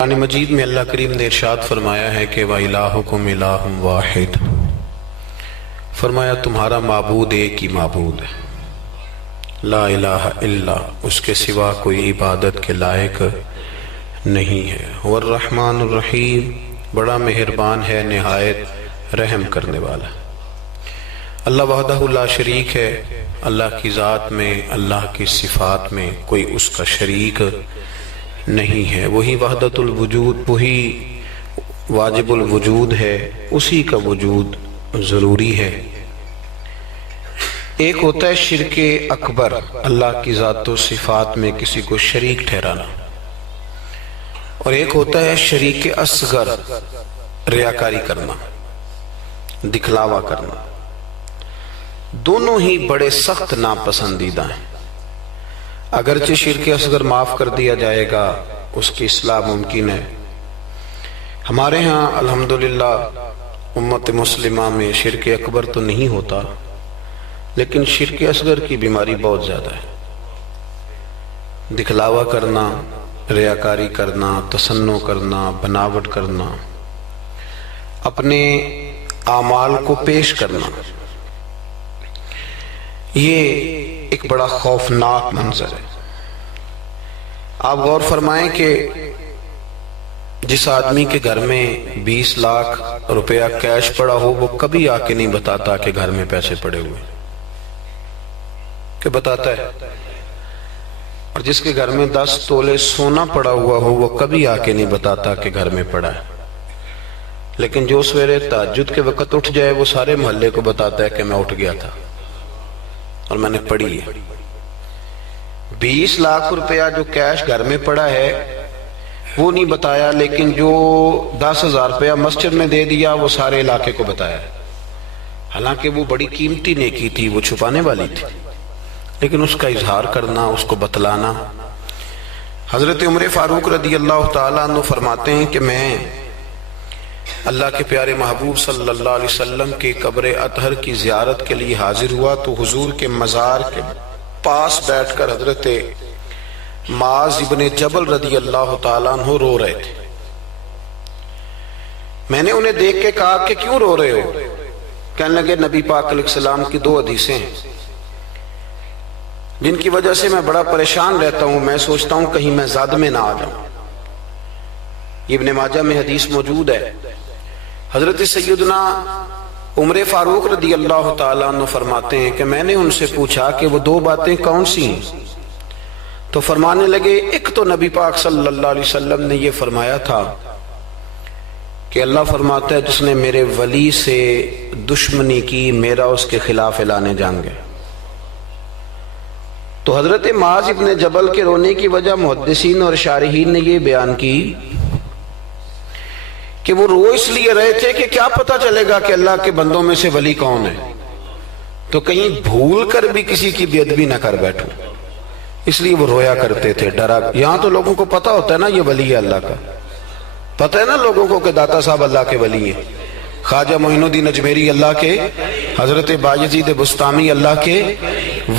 قرآن مجید میں اللہ کریم نے ارشاد فرمایا ہے کہ وَإِلَٰهُكُمْ إِلَٰهٌ وَاحِدٌ، فرمایا تمہارا معبود ایک ہی معبود ہے، لا الہ الا، اس کے سوا کوئی عبادت کے لائق نہیں ہے، والرحمن الرحیم، بڑا مہربان ہے، نہایت رحم کرنے والا۔ اللہ وحدہ لا شریک ہے، اللہ کی ذات میں، اللہ کی صفات میں کوئی اس کا شریک نہیں ہے، وہی وحدت الوجود، وہی واجب الوجود ہے، اسی کا وجود ضروری ہے۔ ایک ہوتا ہے شرک اکبر، اللہ کی ذات و صفات میں کسی کو شریک ٹھہرانا، اور ایک ہوتا ہے شریک اصغر، ریاکاری کرنا، دکھلاوا کرنا۔ دونوں ہی بڑے سخت ناپسندیدہ ہیں۔ اگرچہ شرک اصغر معاف کر دیا جائے گا، اس کی اصلاح ممکن ہے۔ ہمارے ہاں الحمدللہ امت مسلمہ میں شرک اکبر تو نہیں ہوتا، لیکن شرک اصغر کی بیماری بہت زیادہ ہے۔ دکھلاوا کرنا، ریاکاری کرنا، تصنع کرنا، بناوٹ کرنا، اپنے اعمال کو پیش کرنا، یہ ایک بڑا خوفناک منظر ہے۔ آپ غور فرمائیں کہ جس آدمی کے گھر میں 20 لاکھ روپیہ کیش پڑا ہو، وہ کبھی آ کے نہیں بتاتا کہ گھر میں پیسے پڑے ہوئے، کہ بتاتا ہے؟ اور جس کے گھر میں 10 تولے سونا پڑا ہوا ہو، وہ کبھی آ کے نہیں بتاتا کہ گھر میں پڑا ہے، لیکن جو سویرے تہجد کے وقت اٹھ جائے، وہ سارے محلے کو بتاتا ہے کہ میں اٹھ گیا تھا اور میں نے پڑھی ہے۔ 20 لاکھ روپیہ جو کیش گھر میں پڑا ہے وہ نہیں بتایا، لیکن جو 10,000 روپیہ مسجد میں دے دیا وہ سارے علاقے کو بتایا، حالانکہ وہ بڑی قیمتی نیکی تھی، وہ چھپانے والی تھی، لیکن اس کا اظہار کرنا، اس کو بتلانا۔ حضرت عمر فاروق رضی اللہ تعالیٰ عنہ فرماتے ہیں کہ میں اللہ کے پیارے محبوب صلی اللہ علیہ وسلم کی قبر اطہر کی زیارت کے لیے حاضر ہوا تو حضور کے مزار کے پاس بیٹھ کر حضرت معاذ ابن جبل رضی اللہ تعالیٰ عنہ رو رہے تھے۔ میں نے انہیں دیکھ کے کہا کہ کیوں رو رہے ہو؟ کہنے لگے نبی پاک علیہ السلام کی 2 حدیثیں ہیں جن کی وجہ سے میں بڑا پریشان رہتا ہوں، میں سوچتا ہوں کہیں میں زاد میں نہ آ جاؤں۔ ابن ماجہ میں حدیث موجود ہے، حضرت سیدنا عمر فاروق رضی اللہ تعالیٰ عنہ فرماتے ہیں کہ میں نے ان سے پوچھا کہ وہ 2 باتیں کون سی ہیں؟ تو فرمانے لگے ایک تو نبی پاک صلی اللہ علیہ وسلم نے یہ فرمایا تھا کہ اللہ فرماتا ہے جس نے میرے ولی سے دشمنی کی، میرا اس کے خلاف اعلان جنگ ہے۔ تو حضرت معاذ ابن جبل کے رونے کی وجہ محدثین اور شارحین نے یہ بیان کی کہ وہ رو اس لیے رہے تھے کہ کیا پتہ چلے گا کہ اللہ کے بندوں میں سے ولی کون ہے، تو کہیں بھول کر بھی کسی کی بے ادبی نہ کر بیٹھوں، اس لیے وہ رویا کرتے تھے، ڈرا۔ یہاں تو لوگوں کو پتہ ہوتا ہے نا یہ ولی ہے اللہ کا، پتہ ہے نا لوگوں کو کہ داتا صاحب اللہ کے ولی ہیں، خواجہ معین الدین اجمیری اللہ کے، حضرت بایزید بستامی اللہ کے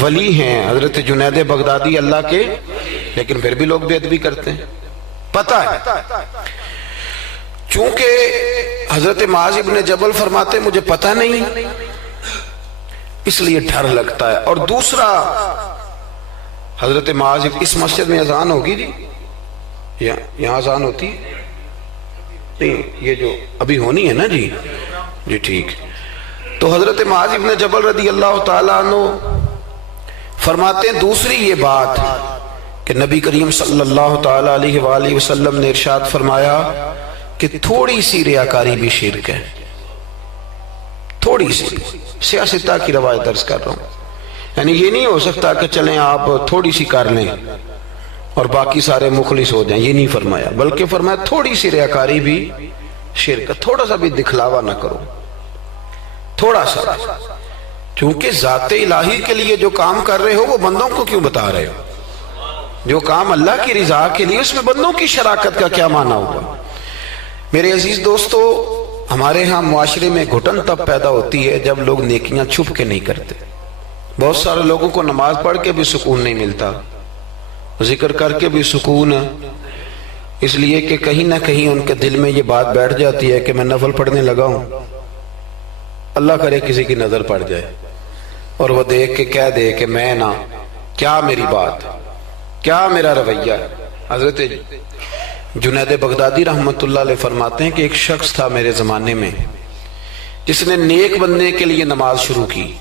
ولی ہیں، حضرت جنید بغدادی اللہ کے، لیکن پھر بھی لوگ بے ادبی کرتے ہیں، پتہ ہے۔ چونکہ حضرت معاذ ابن جبل فرماتے مجھے پتہ نہیں، اس لیے ڈر لگتا ہے۔ اور دوسرا، حضرت معاذ اس مسجد میں اذان ہوگی جی، یہاں اذان ہوتی ہے نہیں، یہ جو ابھی ہونی ہے نا جی، جی ٹھیک۔ تو حضرت معاذ ابن جبل رضی اللہ تعالیٰ عنہ فرماتے ہیں دوسری یہ بات کہ نبی کریم صلی اللہ تعالیٰ علیہ وآلہ وسلم نے ارشاد فرمایا کہ تھوڑی سی ریاکاری بھی شرک ہے، تھوڑی سی، سیاستہ کی روایت درس کر رہا ہوں، یعنی یہ نہیں ہو سکتا کہ چلیں آپ تھوڑی سی کر لیں اور باقی سارے مخلص ہو جائیں، یہ نہیں فرمایا، بلکہ فرمایا تھوڑی سی ریاکاری بھی شرک ہے، تھوڑا سا بھی دکھلاوا نہ کرو، تھوڑا سا، کیونکہ ذات الہی کے لیے جو کام کر رہے ہو وہ بندوں کو کیوں بتا رہے ہو؟ جو کام اللہ کی رضا کے لیے، اس میں بندوں کی شراکت کا کیا معنی ہوگا؟ میرے عزیز دوستو، ہمارے ہاں معاشرے میں گھٹن تب پیدا ہوتی ہے جب لوگ نیکیاں چھپ کے نہیں کرتے۔ بہت سارے لوگوں کو نماز پڑھ کے بھی سکون نہیں ملتا، ذکر کر کے بھی سکون اس لیے کہ کہیں نہ کہیں ان کے دل میں یہ بات بیٹھ جاتی ہے کہ میں نفل پڑھنے لگا ہوں، اللہ کرے کسی کی نظر پڑ جائے اور وہ دیکھ کے کہہ دے کہ میں نہ، کیا میری بات، کیا میرا رویہ ہے۔ حضرت جنید بغدادی رحمت اللہ علیہ فرماتے ہیں کہ ایک شخص تھا میرے زمانے میں جس نے نیک بننے کے لیے نماز شروع کی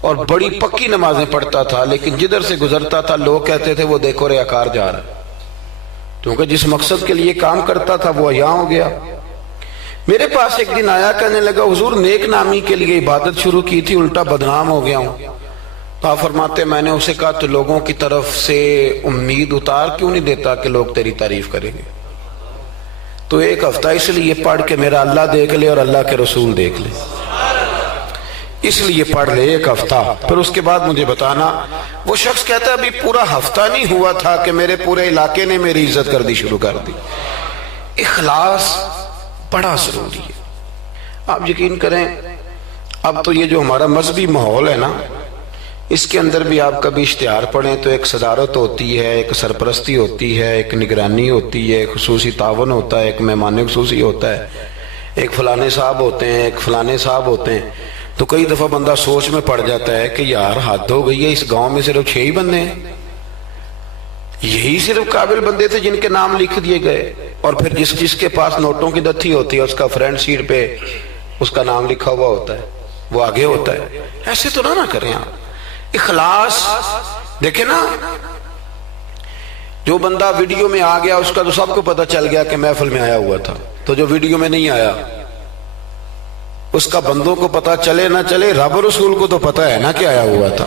اور بڑی پکی نمازیں پڑھتا تھا، لیکن جدھر سے گزرتا تھا لوگ کہتے تھے وہ دیکھو ریاکار جا رہا ہے، کیونکہ جس مقصد کے لیے کام کرتا تھا وہ عیاں ہو گیا۔ میرے پاس ایک دن آیا، کہنے لگا حضور نیک نامی کے لیے عبادت شروع کی تھی، الٹا بدنام ہو گیا ہوں۔ تو آپ فرماتے میں نے اسے کہا تو لوگوں کی طرف سے امید اتار کیوں نہیں دیتا کہ لوگ تیری تعریف کریں گے؟ تو ایک ہفتہ اس لیے پڑھ کے میرا اللہ دیکھ لے اور اللہ کے رسول دیکھ لے، اس لیے پڑھ لے ایک ہفتہ، پھر اس کے بعد مجھے بتانا۔ وہ شخص کہتا ہے ابھی پورا ہفتہ نہیں ہوا تھا کہ میرے پورے علاقے نے میری عزت کر دی شروع کر دی۔ اخلاص بڑا ضروری ہے۔ آپ یقین کریں اب تو یہ جو ہمارا مذہبی ماحول ہے نا، اس کے اندر بھی آپ کبھی اشتہار پڑھیں تو ایک صدارت ہوتی ہے، ایک سرپرستی ہوتی ہے، ایک نگرانی ہوتی ہے، ایک خصوصی تعاون ہوتا ہے، ایک مہمان خصوصی ہوتا ہے، ایک فلانے صاحب ہوتے ہیں، ایک فلانے صاحب ہوتے ہیں۔ تو کئی دفعہ بندہ سوچ میں پڑ جاتا ہے کہ یار حد ہو گئی ہے، اس گاؤں میں صرف 6 ہی بندے ہیں، یہی صرف قابل بندے تھے جن کے نام لکھ دیے گئے، اور پھر جس کے پاس نوٹوں کی دتھی ہوتی ہے اس کا فرنٹ سیٹ پہ اس کا نام لکھا ہوا ہوتا ہے، وہ آگے ہوتا ہے۔ ایسے تو نہ کریں آپ۔ اخلاص دیکھیں نا، جو بندہ ویڈیو میں آ گیا اس کا تو سب کو پتہ چل گیا کہ محفل میں آیا ہوا تھا، تو جو ویڈیو میں نہیں آیا اس کا بندوں کو پتہ چلے نہ چلے، رب رسول کو تو پتہ ہے نا کہ آیا ہوا تھا۔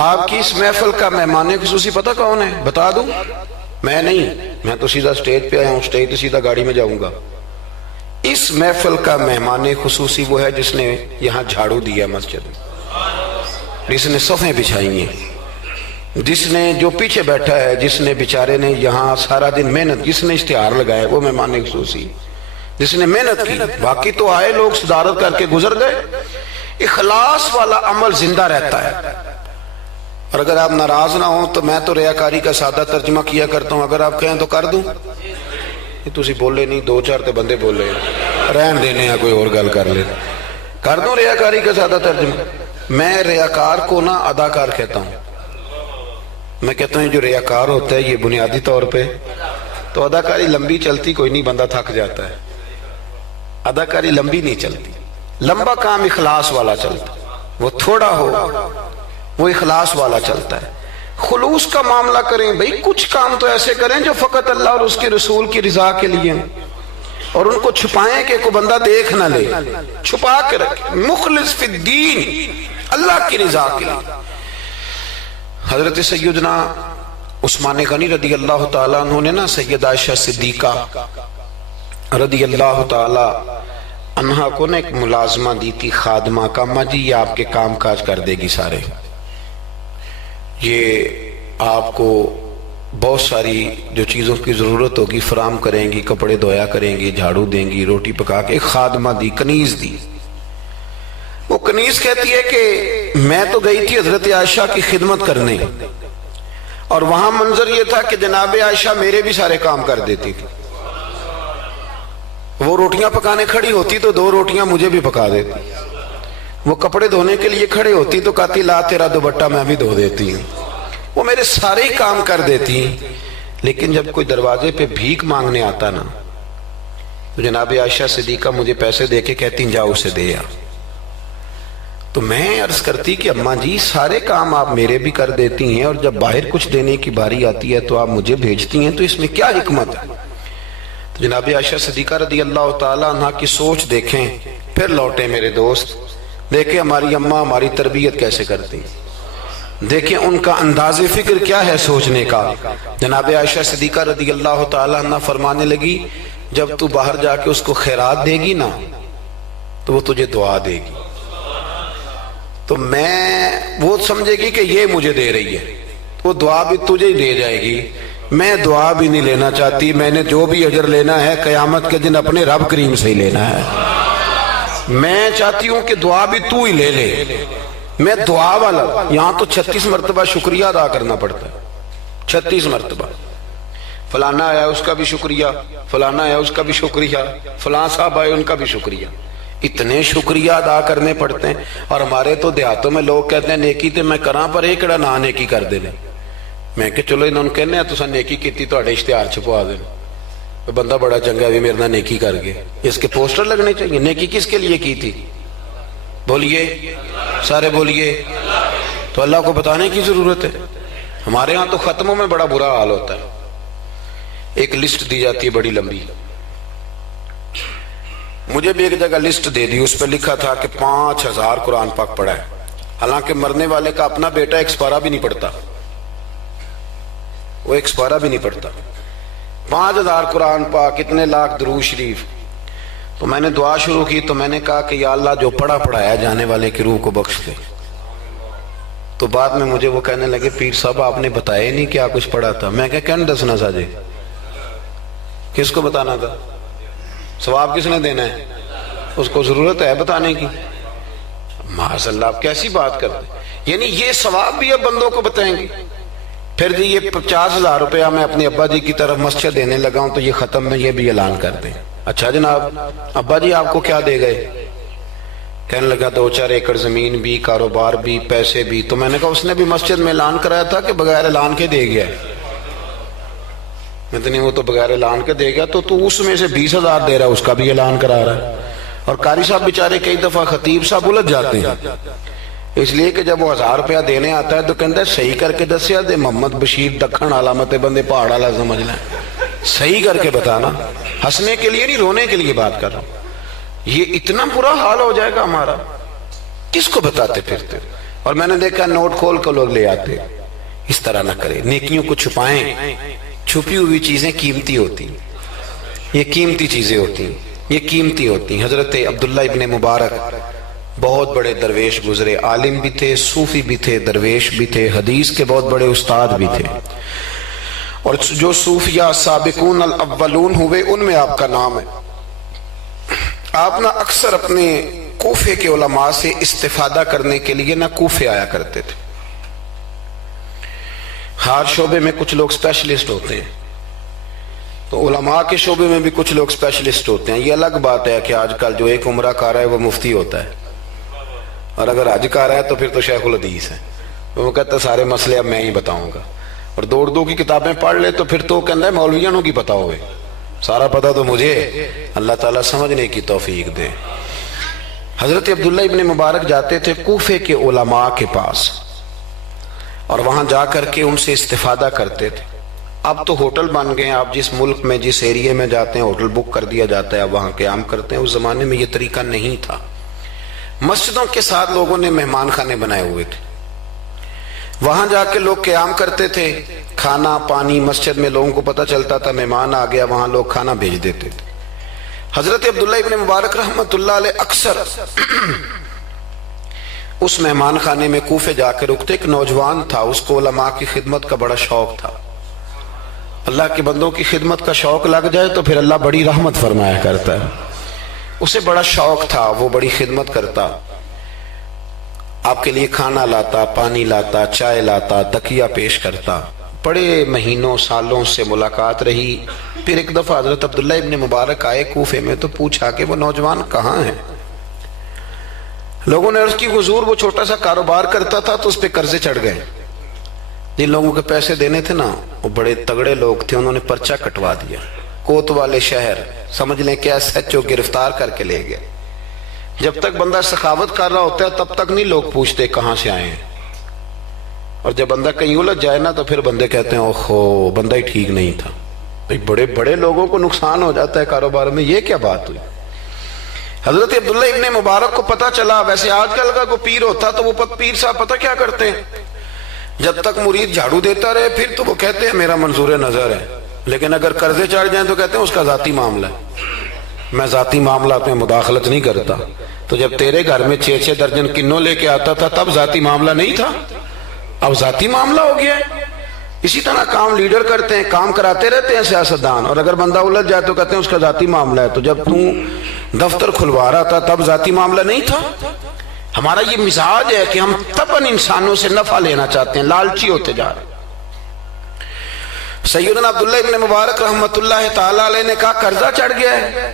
آپ کی اس محفل کا مہمان خصوصی پتہ کون ہے؟ بتا دوں؟ میں نہیں، میں تو سیدھا سٹیج پہ آیا ہوں، سٹیج سے سیدھا گاڑی میں جاؤں گا۔ اس محفل کا مہمان خصوصی وہ ہے جس نے یہاں جھاڑو دیا مسجد میں، جس نے صفیں بچھائی ہیں، جس نے جو پیچھے بیٹھا ہے، جس نے بیچارے نے یہاں سارا دن محنت، جس نے اشتہار لگایا، وہ مہمان خصوصی جس نے محنت کی۔ باقی تو آئے لوگ صدارت کر کے گزر گئے۔ اخلاص والا عمل زندہ رہتا ہے۔ اور اگر آپ ناراض نہ ہوں تو میں تو ریاکاری کا سادہ ترجمہ کیا کرتا ہوں، اگر آپ کہیں تو کر دوں۔ یہ تسی بولے نہیں، 2-4 تے بندے بولے رہن دینے ہیں، کوئی اور گل کر لے، کر دوں ریاکاری کا سادہ ترجمہ۔ میں ریاکار کو نہ اداکار کہتا ہوں۔ میں کہتا ہوں جو ریاکار ہوتا ہے یہ بنیادی طور پہ تو اداکاری لمبی چلتی کوئی نہیں، بندہ تھک جاتا ہے، اداکاری لمبی نہیں چلتی، لمبا کام اخلاص والا چلتا، وہ تھوڑا ہو وہ اخلاص والا چلتا ہے۔ خلوص کا معاملہ کریں بھئی، کچھ کام تو ایسے کریں جو فقط اللہ اور اس کے رسول کی رضا کے لیے، اور ان کو چھپائیں کہ کوئی بندہ دیکھ نہ لے، چھپا کے رکھیں، مخلص فی الدین، اللہ کی رضا کے لیے۔ حضرت سیدنا عثمان غنی رضی اللہ تعالیٰ عنہ نے نا سید عائشہ صدیقہ رضی اللہ تعالیٰ عنہ کو نے ایک ملازمہ دی تھی، خادمہ کا، اما جی یہ آپ کے کام کاج کر دے گی سارے، یہ آپ کو بہت ساری جو چیزوں کی ضرورت ہوگی فراہم کریں گی، کپڑے دھویا کریں گی، جھاڑو دیں گی، روٹی پکا کے۔ ایک خادمہ دی، کنیز دی۔ وہ کنیز کہتی ہے کہ میں تو گئی تھی حضرت عائشہ کی خدمت کرنے، اور وہاں منظر یہ تھا کہ جناب عائشہ میرے بھی سارے کام کر دیتی تھی۔ وہ روٹیاں پکانے کھڑی ہوتی تو 2 روٹیاں مجھے بھی پکا دیتی، وہ کپڑے دھونے کے لیے کھڑے ہوتی تو کہتی لا تیرا دوپٹہ میں بھی دھو دیتی ہوں۔ وہ میرے سارے ہی کام کر دیتی، لیکن جب کوئی دروازے پہ بھیک مانگنے آتا نا تو جناب عائشہ صدیقہ مجھے پیسے دے کے کہتی جاؤ اسے دے آ۔ تو میں عرض کرتی کہ اماں جی سارے کام آپ میرے بھی کر دیتی ہیں، اور جب باہر کچھ دینے کی باری آتی ہے تو آپ مجھے بھیجتی ہیں، تو اس میں کیا حکمت ہے؟ تو جناب عائشہ صدیقہ رضی اللہ تعالیٰ عنہ کی سوچ دیکھیں، پھر لوٹیں میرے دوست، دیکھیں ہماری اماں ہماری تربیت کیسے کرتی، دیکھیں ان کا انداز فکر کیا ہے سوچنے کا۔ جناب عائشہ صدیقہ رضی اللہ تعالیٰ عنہ فرمانے لگی جب تو باہر جا کے اس کو خیرات دے گی نا تو وہ تجھے دعا دے گی، تو وہ سمجھے گی کہ یہ مجھے دے رہی ہے، وہ دعا بھی تجھے ہی دے جائے گی۔ میں دعا بھی نہیں لینا چاہتی، میں نے جو بھی اجر لینا ہے قیامت کے دن اپنے رب کریم سے ہی لینا ہے۔ میں چاہتی ہوں کہ دعا بھی تو ہی لے لے، میں دعا والا۔ یہاں تو 36 مرتبہ شکریہ ادا کرنا پڑتا ہے، 36 مرتبہ۔ فلانا آیا اس کا بھی شکریہ، فلانا آیا اس کا بھی شکریہ، فلاں صاحب آئے ان کا بھی شکریہ. اتنے شکریہ ادا کرنے پڑتے ہیں. اور ہمارے تو دیہاتوں میں لوگ کہتے ہیں نیکی تے میں کراں پر یہ کہڑا نہ نیکی کر دے. میں کہ چلو انہوں نے کہنے ہیں تساں نیکی کیتی تہاڈے اشتہار چھپوا دیں، بندہ بڑا چنگا بھی میرے نال نیکی کر گیا. اس کے پوسٹر لگنے چاہیے. نیکی کس کے لیے کی تھی؟ بولیے سارے بولیے. تو اللہ کو بتانے کی ضرورت ہے. ہمارے ہاں تو ختموں میں بڑا برا حال ہوتا ہے. ایک لسٹ دی جاتی ہے بڑی لمبی. مجھے بھی ایک جگہ لسٹ دے دی، اس پہ لکھا تھا کہ 5000 قرآن پاک پڑھا ہے. حالانکہ مرنے والے کا اپنا بیٹا ایکسپارہ بھی نہیں پڑھتا، وہ ایکسپارہ بھی نہیں پڑھتا. 5000 قرآن پاک، اتنے لاکھ درود شریف. تو میں نے دعا شروع کی تو میں نے کہا کہ یا اللہ جو پڑھا پڑھایا جانے والے کی روح کو بخش دے. تو بعد میں مجھے وہ کہنے لگے پیر صاحب آپ نے بتایا نہیں کیا کچھ پڑھا تھا. میں کہا کیا دسنا ساجے، کس کو بتانا تھا؟ ثواب کس نے دینا ہے؟ اس کو ضرورت ہے بتانے کی. معاذ اللہ آپ کیسی بات کرتے. یعنی یہ ثواب بھی اب بندوں کو بتائیں گے. پھر جی یہ 50,000 روپیہ میں اپنے ابا جی کی طرف مسجد دینے لگا ہوں تو یہ ختم میں یہ بھی اعلان کر دیں. اچھا جناب ابا جی آپ کو کیا دے گئے؟ کہنے لگا 2-4 ایکڑ زمین بھی، کاروبار بھی، پیسے بھی. تو میں نے کہا اس نے بھی مسجد میں اعلان کرایا تھا کہ بغیر اعلان کے دے گیا ہے؟ اتنی وہ تو بغیر اعلان کے دے گیا. تو اس میں سے 20,000 دے رہا ہے، اس کا بھی اعلان کرا رہا ہے. اور قاری صاحب بیچارے کئی دفعہ خطیب صاحب الجھ جاتے ہیں، اس لیے کہ جب وہ 1000 روپیہ دینے آتا ہے تو کہتا ہے صحیح کر کے دسیا دے محمد بشیر دکھن علامت بندے پہاڑ والا سمجھ لیں. صحیح کر کے بتانا، ہنسنے کے لیے نہیں رونے کے لیے بات کر رہا ہوں. یہ اتنا برا حال ہو جائے گا ہمارا، کس کو بتاتے پھرتے. اور میں نے دیکھا نوٹ کھول کر لوگ لے آتے. اس طرح نہ کرے، نیکیوں کو چھپائیں. چھپی ہوئی چیزیں قیمتی ہوتی، یہ قیمتی چیزیں ہوتی، یہ قیمتی ہوتی. حضرت عبداللہ ابن مبارک بہت بڑے درویش گزرے، عالم بھی تھے، صوفی بھی تھے، درویش بھی تھے، حدیث کے بہت بڑے استاد بھی تھے. اور جو صوفیاء سابقون الاولون ہوئے ان میں آپ کا نام ہے. آپ نہ اکثر اپنے کوفے کے علماء سے استفادہ کرنے کے لیے نہ کوفے آیا کرتے تھے. ہر شعبے میں کچھ لوگ اسپیشلسٹ ہوتے ہیں، تو علماء کے شعبے میں بھی کچھ لوگ اسپیشلسٹ ہوتے ہیں. یہ الگ بات ہے کہ آج کل جو ایک عمرہ کر رہا ہے وہ مفتی ہوتا ہے، اور اگر حج کر رہا ہے تو پھر تو شیخ الحدیث ہے. وہ کہتا ہے سارے مسئلے اب میں ہی بتاؤں گا. اور دو کی کتابیں پڑھ لے تو پھر تو کہتا ہے مولویانوں کی پتہ ہوئے، سارا پتہ تو مجھے. اللہ تعالیٰ سمجھنے کی توفیق دے. حضرت عبداللہ ابن مبارک جاتے تھے کوفے کے علماء کے پاس، اور وہاں جا کر کے ان سے استفادہ کرتے تھے. اب تو ہوٹل بن گئے، آپ جس ملک میں جس ایریے میں جاتے ہیں ہوٹل بک کر دیا جاتا ہے، اب وہاں قیام کرتے ہیں. اس زمانے میں یہ طریقہ نہیں تھا. مسجدوں کے ساتھ لوگوں نے مہمان خانے بنائے ہوئے تھے، وہاں جا کے لوگ قیام کرتے تھے. کھانا پانی مسجد میں لوگوں کو پتہ چلتا تھا، مہمان آ گیا، وہاں لوگ کھانا بھیج دیتے تھے. حضرت عبداللہ ابن مبارک رحمت اللہ علیہ اکثر اس مہمان خانے میں کوفے جا کے رکتے. ایک نوجوان تھا، اس کو علماء کی خدمت کا بڑا شوق تھا. اللہ کے بندوں کی خدمت کا شوق لگ جائے تو پھر اللہ بڑی رحمت فرمایا کرتا ہے. اسے بڑا شوق تھا، وہ بڑی خدمت کرتا، آپ کے لیے کھانا لاتا، پانی لاتا، چائے لاتا، تکیہ پیش کرتا. بڑے مہینوں سالوں سے ملاقات رہی. پھر ایک دفعہ حضرت عبداللہ ابن مبارک آئے کوفے میں تو پوچھا کہ وہ نوجوان کہاں ہیں. لوگوں نے عرض کی حضور وہ چھوٹا سا کاروبار کرتا تھا تو اس پہ قرضے چڑھ گئے. جن لوگوں کے پیسے دینے تھے نا وہ بڑے تگڑے لوگ تھے، انہوں نے پرچہ کٹوا دیا. کوت والے شہر سمجھ لیں کہ ایس ایچ او گرفتار کر کے لے گئے. جب تک بندہ سخاوت کر رہا ہوتا ہے تب تک نہیں لوگ پوچھتے کہاں سے آئے ہیں، اور جب بندہ کہیں الجھ جائے نا تو پھر بندے کہتے ہیں اوہو بندہ ہی ٹھیک نہیں تھا. بڑے بڑے لوگوں کو نقصان ہو جاتا ہے کاروبار میں. یہ کیا بات ہوئی؟ حضرت عبداللہ ابن مبارک کو پتہ چلا. ویسے آج کل کا کوئی پیر ہوتا تو وہ پیر صاحب پتہ کیا کرتے ہیں، جب تک مرید جھاڑو دیتا رہے پھر تو وہ کہتے ہیں میرا منظور نظر ہے، لیکن اگر قرضے چڑھ جائیں تو کہتے ہیں اس کا ذاتی معاملہ ہے، میں ذاتی معاملات میں مداخلت نہیں کرتا. تو جب تیرے گھر میں 6 درجن کنوں لے کے آتا تھا تب ذاتی معاملہ نہیں تھا، اب ذاتی معاملہ ہو گیا ہے. اسی طرح کام لیڈر کرتے ہیں، کام کراتے رہتے ہیں سیاستدان، اور اگر بندہ الجھ جائے تو کہتے ہیں اس کا ذاتی معاملہ ہے. تو جب تو دفتر کھلوا رہا تھا تب ذاتی معاملہ نہیں تھا. ہمارا یہ مزاج ہے کہ ہم طبعاً انسانوں سے نفع لینا چاہتے ہیں، لالچی ہوتے جا رہے ہیں. سیدنا عبداللہ ابن مبارک رحمت اللہ تعالی علیہ نے کہا قرضہ چڑھ گیا ہے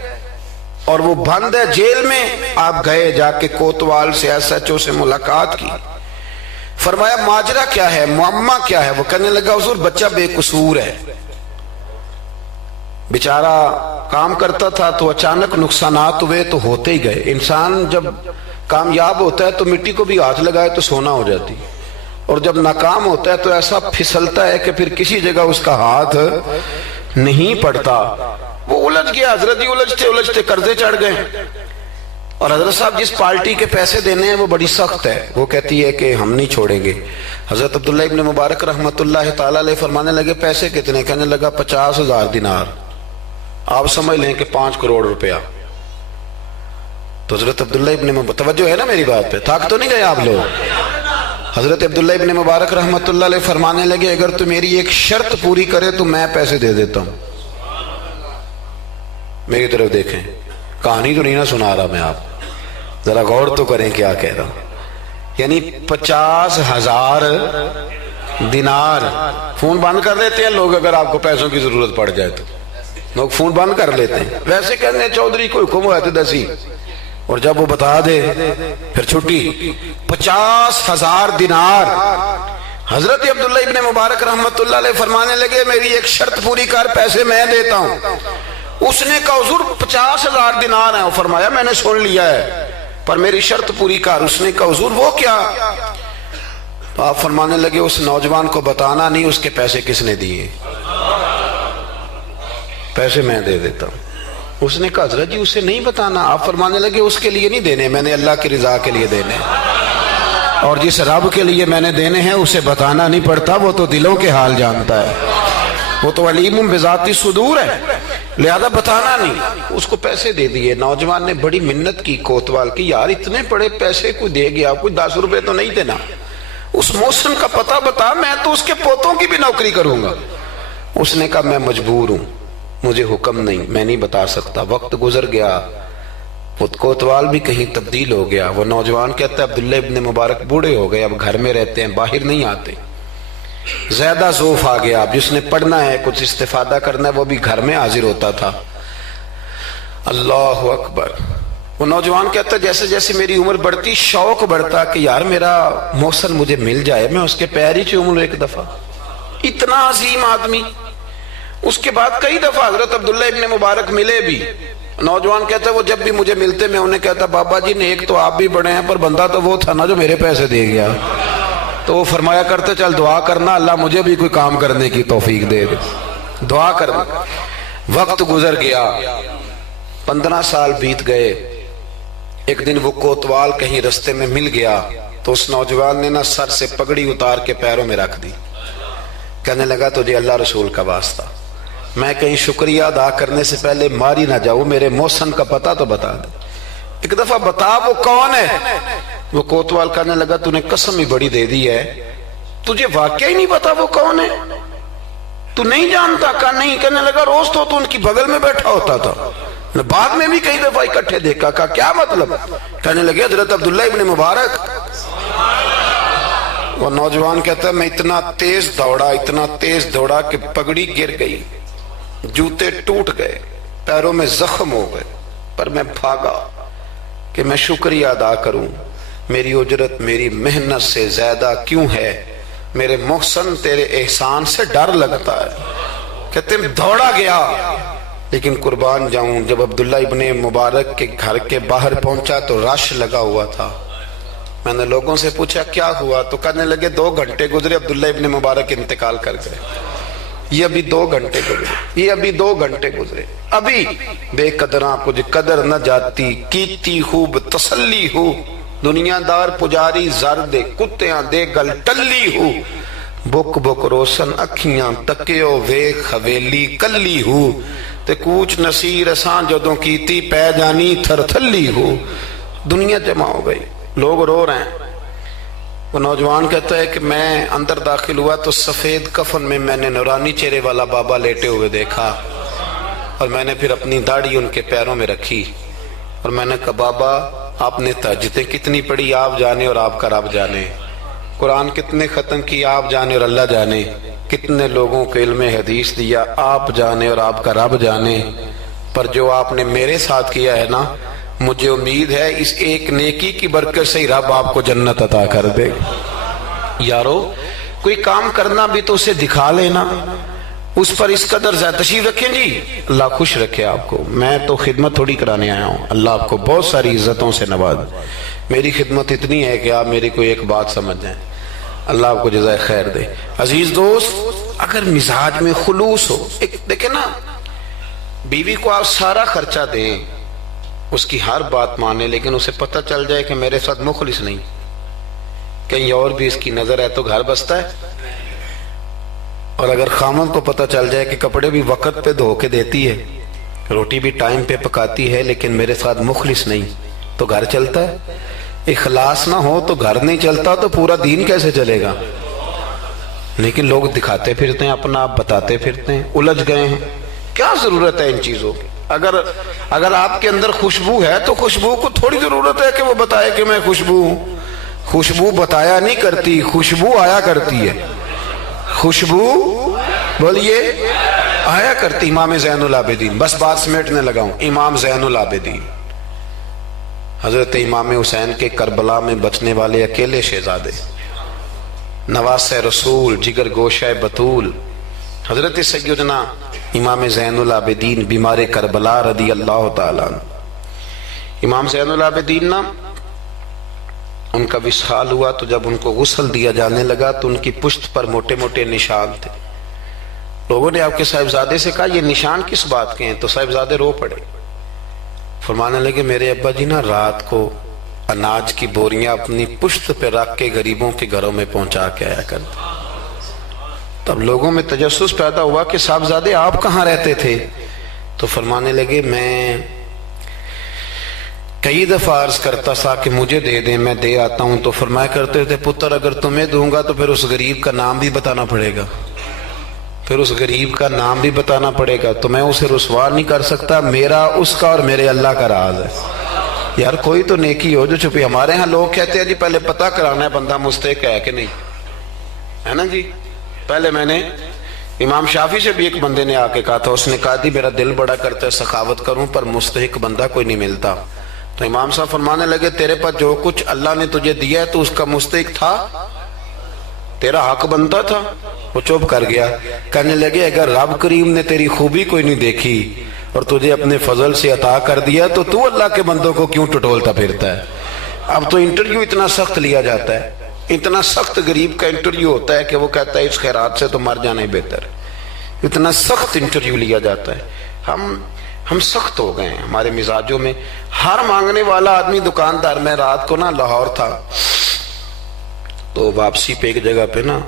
اور وہ بند ہے جیل میں. آپ گئے, جا کے کوتوال سے SHO سے ملاقات کی, فرمایا ماجرا کیا ہے, معمہ کیا ہے؟ وہ کہنے لگا حضور بچہ بے قصور ہے, بیچارہ کام کرتا تھا تو اچانک نقصانات ہوئے تو ہوتے ہی گئے. انسان جب کامیاب ہوتا ہے تو مٹی کو بھی ہاتھ لگائے تو سونا ہو جاتی, اور جب ناکام ہوتا ہے تو ایسا پھسلتا ہے کہ پھر کسی جگہ اس کا ہاتھ نہیں پڑتا. وہ الجھ گیا, حضرت جی الجھتے الجھتے قرضے چڑھ گئے. اور حضرت صاحب جس پارٹی کے پیسے دینے ہیں وہ بڑی سخت ہے, وہ کہتی ہے کہ ہم نہیں چھوڑیں گے. حضرت عبداللہ ابن مبارک رحمت اللہ تعالی علیہ فرمانے لگے پیسے کتنے؟ کہنے لگا 50,000 دینار. آپ سمجھ لیں کہ 5 کروڑ روپیہ. تو حضرت عبداللہ ابن مبارک, توجہ ہے نا میری بات پہ, تھک تو نہیں گئے آپ لوگ؟ حضرت عبداللہ ابن مبارک رحمت اللہ علیہ فرمانے لگے اگر تو میری ایک شرط پوری کرے تو میں پیسے دے دیتا ہوں. میری طرف دیکھیں, کہانی تو نہیں نہ سنا رہا میں, آپ ذرا غور تو کریں کیا کہہ رہا ہوں. یعنی 50,000 دینار. فون بند کر لیتے ہیں لوگ اگر آپ کو پیسوں کی ضرورت پڑ جائے تو, لوگ فون بند کر لیتے ہیں. ویسے کہتے ہیں چودھری کو حکم ہوا تو دسی, اور جب وہ بتا دے پھر چھٹی. 50,000 دینار. حضرت عبداللہ ابن مبارک رحمت اللہ علیہ فرمانے لگے میری ایک شرط پوری کر, پیسے میں دیتا ہوں. اس نے کہا حضور 50,000 دینار ہیں. فرمایا میں نے سن لیا ہے پر میری شرط پوری کر. اس نے کہا حضور وہ کیا؟ تو آپ فرمانے لگے اس نوجوان کو بتانا نہیں اس کے پیسے کس نے دیے, پیسے میں دے دیتا ہوں. اس نے کہا حضرت جی اسے نہیں بتانا. آپ فرمانے لگے اس کے لیے نہیں دینے, میں نے اللہ کی رضا کے لیے دینے, اور جس رب کے لیے میں نے دینے ہیں اسے بتانا نہیں پڑتا, وہ تو دلوں کے حال جانتا ہے, وہ تو علیم بذات الصدور ہے, لہذا بتانا نہیں. اس کو پیسے دے دیے. نوجوان نے بڑی منت کی کوتوال کی, یار اتنے بڑے پیسے کوئی دے گیا, کوئی 10 روپے تو نہیں دینا, اس محسن کا پتہ بتا, میں تو اس کے پوتوں کی بھی نوکری کروں گا. اس نے کہا میں مجبور ہوں, مجھے حکم نہیں, میں نہیں بتا سکتا. وقت گزر گیا, وہ کوتوال بھی کہیں تبدیل ہو گیا. وہ نوجوان کہتا ہے عبداللہ ابن مبارک بوڑھے ہو گئے, اب گھر میں رہتے ہیں, باہر نہیں آتے. زیادہ ذوف آ گیا, اب جس نے پڑھنا ہے کچھ استفادہ کرنا ہے وہ بھی گھر میں حاضر ہوتا تھا. اللہ اکبر. وہ نوجوان کہتا ہے جیسے جیسے میری عمر بڑھتی شوق بڑھتا کہ یار میرا محسن مجھے مل جائے, میں اس کے پیر ہی چوم لوں ایک دفعہ. اتنا عظیم آدمی. اس کے بعد کئی دفعہ حضرت عبداللہ ابن مبارک ملے بھی. نوجوان کہتا ہے وہ جب بھی مجھے ملتے میں انہیں کہتا بابا جی نیک تو آپ بھی بڑے ہیں پر بندہ تو وہ تھا نا جو میرے پیسے دے گیا. تو وہ فرمایا کرتے چل دعا کرنا اللہ مجھے بھی کوئی کام کرنے کی توفیق دے, دعا کرنا. وقت گزر گیا, 15 سال بیت گئے. ایک دن وہ کوتوال کہیں رستے میں مل گیا تو اس نوجوان نے نا سر سے پگڑی اتار کے پیروں میں رکھ دی. کہنے لگا تجھے اللہ رسول کا واسطہ, میں کہیں شکریہ ادا کرنے سے پہلے ماری نہ جاؤں, میرے محسن کا پتہ تو بتا دے, ایک دفعہ بتا وہ کون ہے. وہ کوتوال کہنے لگا تو نے قسم ہی بڑی دے دی ہے, تجھے واقعی نہیں پتا وہ کون ہے, تو نہیں جانتا؟ کہا نہیں. کہنے لگا روز تو ان کی بغل میں بیٹھا ہوتا تھا, بعد میں بھی کئی دفعہ اکٹھے دیکھا. کہا کیا مطلب؟ کہنے لگے حضرت عبداللہ ابن مبارک. وہ نوجوان کہتا ہے میں اتنا تیز دوڑا کہ پگڑی گر گئی, جوتے ٹوٹ گئے, پیروں میں زخم ہو گئے, پر میں بھاگا کہ میں شکریہ ادا کروں. میری اجرت میری محنت سے زیادہ کیوں ہے, میرے محسن تیرے احسان سے ڈر لگتا ہے. کہتے ہیں دوڑا گیا, لیکن قربان جاؤں جب عبداللہ ابن مبارک کے گھر کے باہر پہنچا تو رش لگا ہوا تھا. میں نے لوگوں سے پوچھا کیا ہوا, تو کہنے لگے 2 گھنٹے گزرے عبداللہ ابن مبارک انتقال کر گئے. یہ ابھی 2 گھنٹے گزرے, یہ ابھی 2 گھنٹے گزرے. ابھی بے قدراں کچھ قدر نہ جاتی, کیتی خوب تسلی ہو, دنیا دار پجاری زر دے, کتیاں دے گل ٹلی ہو, بک بک روشن اکھیاں تکیو ویکھ حویلی کلی ہو, تے کوچ نصیر اساں جدوں کیتی پہ جانی تھر تھلی ہو. دنیا جمع ہو گئی, لوگ رو رہے ہیں. وہ نوجوان کہتا ہے کہ میں اندر داخل ہوا تو سفید کفن میں میں نے نورانی چہرے والا بابا لیٹے ہوئے دیکھا, اور میں نے پھر اپنی داڑھی ان کے پیروں میں رکھی, اور میں نے کہا بابا آپ نے تہجدیں کتنی پڑھی آپ جانے اور آپ کا رب جانے, قرآن کتنے ختم کی آپ جانے اور اللہ جانے, کتنے لوگوں کو علم حدیث دیا آپ جانے اور آپ کا رب جانے، پر جو آپ نے میرے ساتھ کیا ہے نا، مجھے امید ہے اس ایک نیکی کی برکت سے ہی رب آپ کو جنت عطا کر دے۔ یارو کوئی کام کرنا بھی تو اسے دکھا لینا، اس پر اس قدر زیادہ تشریف رکھیں جی، اللہ خوش رکھے آپ کو۔ میں تو خدمت تھوڑی کرانے آیا ہوں، اللہ آپ کو بہت ساری عزتوں سے نواز۔ میری خدمت اتنی ہے کہ آپ میری کوئی ایک بات سمجھ جائیں، اللہ آپ کو جزائے خیر دے۔ عزیز دوست، اگر مزاج میں خلوص ہو، ایک دیکھیں نا، بیوی کو آپ سارا خرچہ دیں، اس کی ہر بات مانے، لیکن اسے پتہ چل جائے کہ میرے ساتھ مخلص نہیں، کہیں اور بھی اس کی نظر ہے، تو گھر بستا ہے۔ اور اگر خامن کو پتہ چل جائے کہ کپڑے بھی وقت پہ دھو کے دیتی ہے، روٹی بھی ٹائم پہ پکاتی ہے، لیکن میرے ساتھ مخلص نہیں، تو گھر چلتا ہے؟ اخلاص نہ ہو تو گھر نہیں چلتا، تو پورا دین کیسے چلے گا؟ لیکن لوگ دکھاتے پھرتے ہیں، اپنا آپ بتاتے پھرتے ہیں، الجھ گئے ہیں۔ کیا ضرورت ہے ان چیزوں کی؟ اگر آپ کے اندر خوشبو ہے تو خوشبو کو تھوڑی ضرورت ہے کہ وہ بتائے کہ میں خوشبو ہوں۔ خوشبو بتایا نہیں کرتی، خوشبو آیا کرتی ہے۔ خوشبو بولیے آیا کرتی۔ امام زین العابدین، بس بات سمیٹنے لگا ہوں، امام زین العابدین حضرت امام حسین کے کربلا میں بچنے والے اکیلے شہزادے، نواسہ رسول، جگر گوشہ بطول، حضرت سیدنا امام زین العابدین بیمار کربلا رضی اللہ تعالیٰ عنہ۔ امام زین العابدین نا، ان کا وصال ہوا تو جب ان کو غسل دیا جانے لگا تو ان کی پشت پر موٹے موٹے نشان تھے۔ لوگوں نے آپ کے صاحبزادے سے کہا یہ نشان کس بات کے ہیں؟ تو صاحبزادے رو پڑے، فرمانے لگے میرے ابا جی نا رات کو اناج کی بوریاں اپنی پشت پہ رکھ کے غریبوں کے گھروں میں پہنچا کے آیا کرتے۔ تب لوگوں میں تجسس پیدا ہوا کہ صاحبزادے آپ کہاں رہتے تھے؟ تو فرمانے لگے میں کئی دفعہ عرض کرتا تھا کہ مجھے دے دیں، میں دے آتا ہوں، تو فرمایا کرتے تھے پتر اگر تمہیں دوں گا تو پھر اس غریب کا نام بھی بتانا پڑے گا، پھر اس غریب کا نام بھی بتانا پڑے گا، تو میں اسے رسوا نہیں کر سکتا، میرا اس کا اور میرے اللہ کا راز ہے۔ یار کوئی تو نیکی ہو جو چھپی۔ ہمارے ہاں لوگ کہتے ہیں جی پہلے پتہ کرانا ہے بندہ مستحق ہے کہ نہیں، ہے نا جی۔ پہلے میں نے امام شافعی سے بھی ایک بندے نے آ کے کہا تھا، اس نے کہا تھی میرا دل بڑا کرتا ہے سخاوت کروں پر مستحق بندہ کوئی نہیں ملتا۔ تو امام صاحب فرمانے لگے تیرے پاس جو کچھ اللہ نے تجھے دیا ہے تو اس کا مستحق تھا، تیرا حق بنتا تھا۔ وہ چپ کر گیا، کہنے لگے اگر رب کریم نے تیری خوبی کوئی نہیں دیکھی اور تجھے اپنے فضل سے عطا کر دیا تو اللہ کے بندوں کو کیوں ٹٹولتا پھرتا ہے؟ اب تو انٹرویو اتنا سخت لیا جاتا ہے، اتنا سخت غریب کا انٹرویو ہوتا ہے کہ وہ کہتا ہے اس خیرات سے تو مر جانا ہی بہتر ہے۔ اتنا سخت انٹرویو لیا جاتا ہے۔ ہم سخت ہو گئے ہیں ہمارے مزاجوں میں۔ ہر مانگنے والا آدمی دکاندار، میں رات کو نا لاہور تھا تو واپسی پہ ایک جگہ پہ نا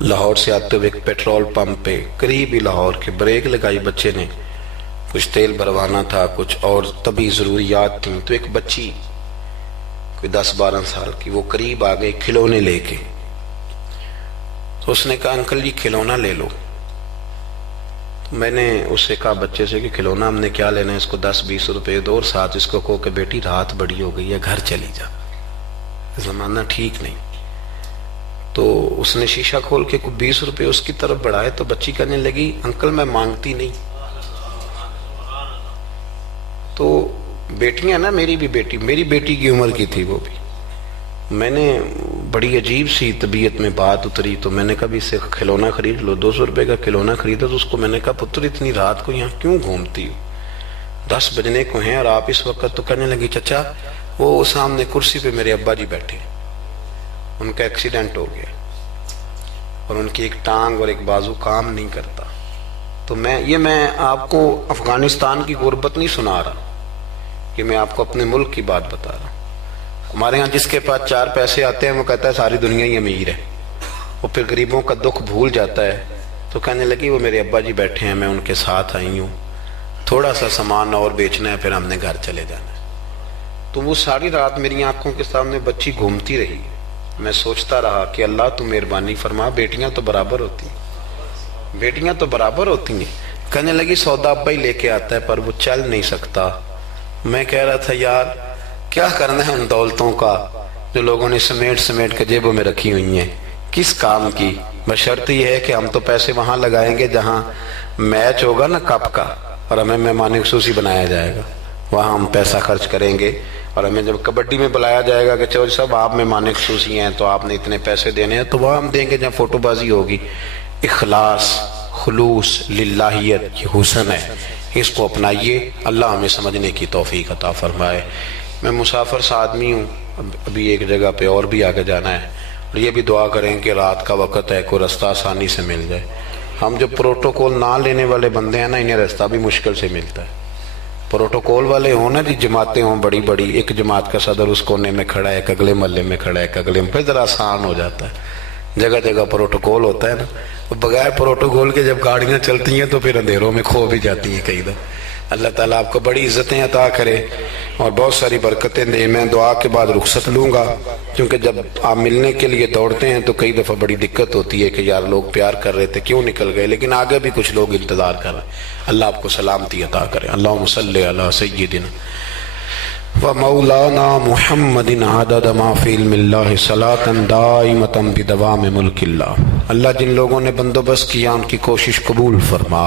لاہور سے آتے ہوئے ایک پیٹرول پمپ پہ قریب ہی لاہور کے بریک لگائی بچے نے، کچھ تیل بھروانا تھا، کچھ اور طبی ضروریات تھیں، تو ایک بچی کوئی 10-12 سال کی وہ قریب آ گئی کھلونے لے کے۔ تو اس نے کہا انکل جی کھلونا لے لو۔ میں نے اس سے کہا بچے سے کہ کھلونا ہم نے کیا لینا ہے، اس کو 10-20 روپے دو اور ساتھ اس کو کہو کہ بیٹی رات بڑی ہو گئی ہے گھر چلی جا، زمانہ ٹھیک نہیں۔ تو اس نے شیشہ کھول کے کوئی 20 روپے اس کی طرف بڑھائے تو بچی کہنے لگی انکل میں مانگتی نہیں۔ تو بیٹیاں نا، میری بیٹی کی عمر کی تھی وہ بھی، میں نے بڑی عجیب سی طبیعت میں بات اتری تو میں نے کہا بھی اس سے کھلونا خرید لو۔ 200 روپے کا کھلونا خریدا تو اس کو میں نے کہا پتر اتنی رات کو یہاں کیوں گھومتی ہو، 10 بجنے کو ہیں اور آپ اس وقت؟ تو کہنے لگی چچا وہ سامنے کرسی پہ میرے ابا جی بیٹھے، ان کا ایکسیڈنٹ ہو گیا اور ان کی ایک ٹانگ اور ایک بازو کام نہیں کرتا۔ تو میں آپ کو افغانستان کی غربت نہیں سنا رہا، کہ میں آپ کو اپنے ملک کی بات بتا رہا ہوں۔ ہمارے ہاں جس کے پاس 4 پیسے آتے ہیں وہ کہتا ہے ساری دنیا ہی امیر ہے، وہ پھر غریبوں کا دکھ بھول جاتا ہے۔ تو کہنے لگی وہ میرے ابا جی بیٹھے ہیں، میں ان کے ساتھ آئی ہوں، تھوڑا سا سامان اور بیچنا ہے پھر ہم نے گھر چلے جانا ہے۔ تو وہ ساری رات میری آنکھوں کے سامنے بچی گھومتی رہی، میں سوچتا رہا کہ اللہ تو مہربانی فرما، بیٹیاں تو برابر ہوتی ہیں، بیٹیاں تو برابر ہوتی ہیں۔ کہنے لگی سودا ابا ہی لے کے آتا ہے پر وہ چل نہیں سکتا۔ میں کہہ رہا تھا یار کیا کرنا ہے ان دولتوں کا جو لوگوں نے سمیٹ کے جیبوں میں رکھی ہوئی ہیں، کس کام کی؟ بشرط یہ ہے کہ ہم تو پیسے وہاں لگائیں گے جہاں میچ ہوگا نا کپ کا، اور ہمیں مہمان خصوصی بنایا جائے گا، وہاں ہم پیسہ خرچ کریں گے. اور ہمیں جب کبڈی میں بلایا جائے گا کہ چلو صاحب آپ مہمان خصوصی ہیں تو آپ نے اتنے پیسے دینے ہیں، تو وہاں ہم دیں گے جہاں فوٹو بازی ہوگی. اخلاص، خلوص، للہیت، یہ حسن ہے، اس کو اپنائیے. اللہ ہمیں سمجھنے کی توفیق عطا فرمائے. میں مسافر سا آدمی ہوں، ابھی ایک جگہ پہ اور بھی آگے جانا ہے، اور یہ بھی دعا کریں کہ رات کا وقت ہے، کوئی رستہ آسانی سے مل جائے. ہم جو پروٹوکول نہ لینے والے بندے ہیں نا، انہیں رستہ بھی مشکل سے ملتا ہے. پروٹوکول والے ہوں نا جی، جماعتیں ہوں بڑی بڑی، ایک جماعت کا صدر اس کونے میں کھڑا ہے، ایک اگلے محلے میں کھڑا ہے، ایک اگلے میں، پھر ذرا آسان ہو جاتا ہے. جگہ جگہ پروٹوکول ہوتا ہے نا. بغیر پروٹوکول کے جب گاڑیاں چلتی ہیں تو پھر اندھیروں میں کھو بھی جاتی ہیں کئی دفعہ. اللہ تعالیٰ آپ کو بڑی عزتیں عطا کرے اور بہت ساری برکتیں دے. میں دعا کے بعد رخصت لوں گا، کیونکہ جب آپ ملنے کے لیے دوڑتے ہیں تو کئی دفعہ بڑی دقت ہوتی ہے کہ یار لوگ پیار کر رہے تھے کیوں نکل گئے، لیکن آگے بھی کچھ لوگ انتظار کر رہے ہیں. اللہ آپ کو سلامتی عطا کرے. اللہم صلی علی سیدنا ومولانا محمد عدد ما فی علم اللہ صلاۃ دائمۃ بدوام ملک اللہ. اللہ جن لوگوں نے بندوبست کیا ان کی کوشش قبول فرما،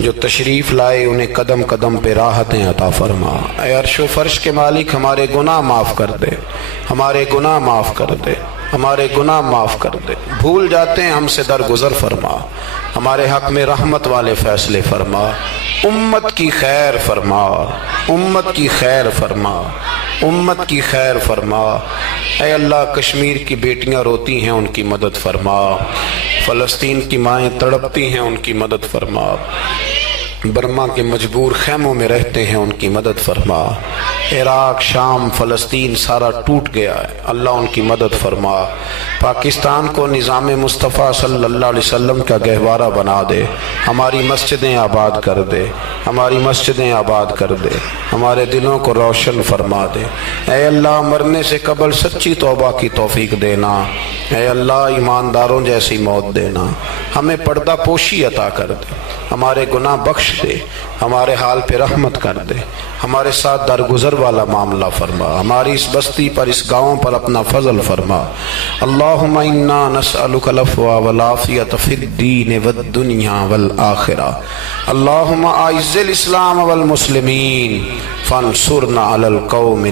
جو تشریف لائے انہیں قدم قدم پہ راحتیں عطا فرما. اے عرش و فرش کے مالک ہمارے گناہ معاف کر دے، ہمارے گناہ معاف کر دے، ہمارے گناہ معاف کر دے. بھول جاتے ہیں ہم سے درگزر فرما، ہمارے حق میں رحمت والے فیصلے فرما. امت کی خیر فرما، امت کی خیر فرما، امت کی خیر فرما. اے اللہ کشمیر کی بیٹیاں روتی ہیں ان کی مدد فرما، فلسطین کی مائیں تڑپتی ہیں ان کی مدد فرما، برما کے مجبور خیموں میں رہتے ہیں ان کی مدد فرما. عراق، شام، فلسطین سارا ٹوٹ گیا ہے، اللہ ان کی مدد فرما. پاکستان کو نظام مصطفیٰ صلی اللہ علیہ وسلم کا گہوارہ بنا دے. ہماری مسجدیں آباد کر دے، ہماری مسجدیں آباد کر دے، ہمارے دلوں کو روشن فرما دے. اے اللہ مرنے سے قبل سچی توبہ کی توفیق دینا. اے اللہ ایمانداروں جیسی موت دینا. ہمیں پردہ پوشی عطا کر دے، ہمارے گناہ بخش دے، ہمارے حال پہ رحمت کر دے، ہمارے ساتھ درگزر والا معاملہ فرما، ہماری اس بستی پر، اس گاؤں پر اپنا فضل فرما. اللہم انا نسألک العفو والعافیۃ فی الدین والدنیا والآخرہ. اللہم اعز الاسلام والمسلمین فانصرنا علی القوم